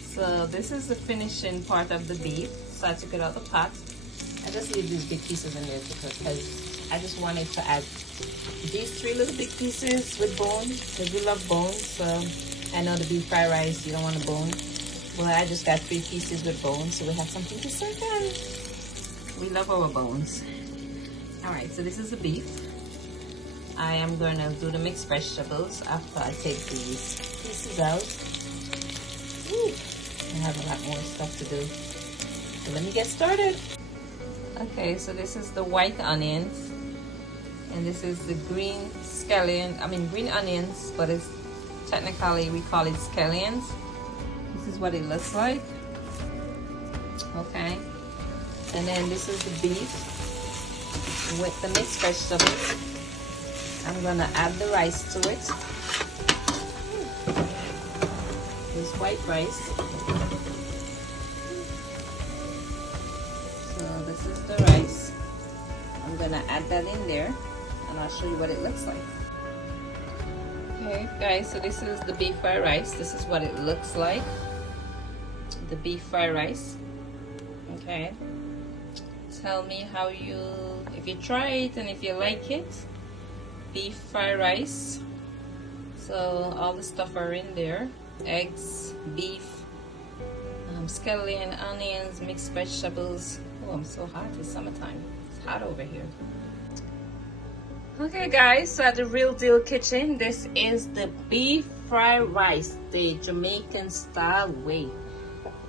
So this is the finishing part of the beef. So I took it out of the pot. I just leave these big pieces in there because I just wanted to add these 3 little big pieces with bones because we love bones. So I know the beef fried rice, you don't want a bone. Well, I just got 3 pieces with bones, so we have something to serve them. We love our bones. All right, so this is the beef. I am gonna do the mixed vegetables after I take these pieces out. Ooh, I have a lot more stuff to do. So let me get started. Okay, so this is the white onions, and this is the green scallion. I mean green onions, but it's technically we call it scallions. This is what it looks like. Okay, and then this is the beef with the mixed vegetables. I'm gonna add the rice to it. This white rice. So this is the rice. I'm gonna add that in there and I'll show you what it looks like. Okay guys, so this is the beef fried rice. This is what it looks like. The beef fried rice. Okay. Tell me how you, if you try it and if you like it. Beef fried rice. So all the stuff are in there. Eggs, beef, scallion, onions, mixed vegetables. Oh, I'm so hot. It's summertime. It's hot over here. Okay guys, so at the Real Deal Kitchen, this is the beef fried rice, the Jamaican style way.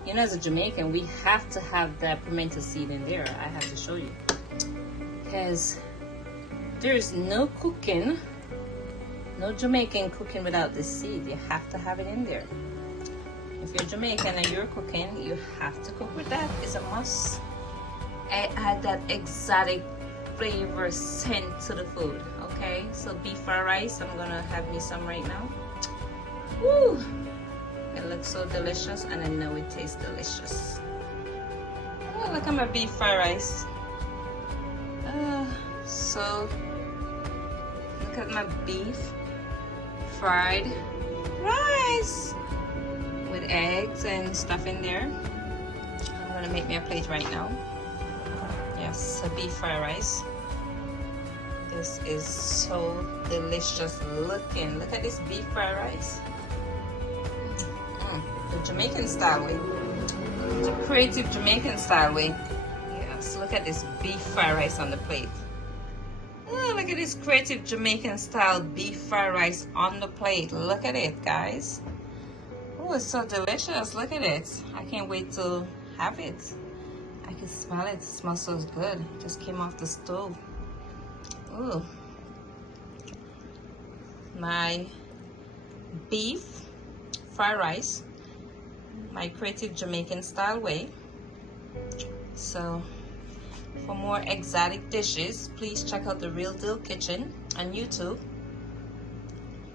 You know, as a Jamaican, we have to have that pimento seed in there. I have to show you. Because there's no cooking, no Jamaican cooking without this seed. You have to have it in there. If you're Jamaican and you're cooking, you have to cook with that. It's a must. I add that exotic flavor scent to the food. Okay, so beef fried rice, I'm gonna have me some right now. Woo! It looks so delicious and I know it tastes delicious. Oh, look at my beef fried rice. So look at my beef fried rice with eggs and stuff in there. I'm gonna make me a plate right now. Yes, a beef fried rice. This is so delicious looking. Look at this beef fried rice. The Jamaican style way. The creative Jamaican style way. Yes, look at this beef fried rice on the plate. Oh, look at this creative Jamaican style beef fried rice on the plate. Look at it, guys. Oh, it's so delicious. Look at it. I can't wait to have it. I can smell it. It smells so good. It just came off the stove. Ooh. My beef fried rice, my creative Jamaican style way. So for more exotic dishes, please check out the Real Deal Kitchen on YouTube.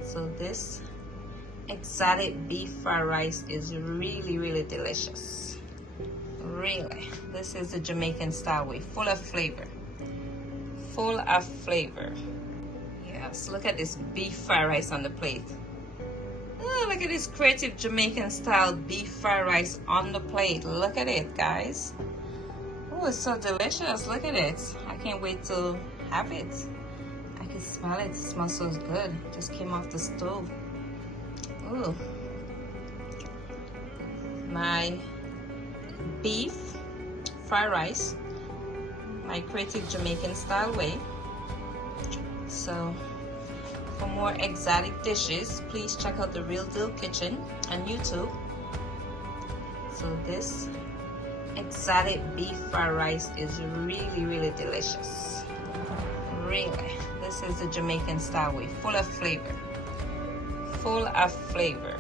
So this exotic beef fried rice is really delicious. Really, this is the Jamaican style way, full of flavor. Full of flavor. Yes, look at this beef fried rice on the plate. Oh, look at this creative Jamaican style beef fried rice on the plate. Look at it, guys. Oh, it's so delicious. Look at it. I can't wait to have it. I can smell it. It smells so good. It just came off the stove. Ooh. My beef fried rice, my creative Jamaican style way. So for more exotic dishes, please check out the Real Deal Kitchen on YouTube. So this exotic beef fried rice is really delicious. Really, this is the Jamaican style way, full of flavor. Full of flavor.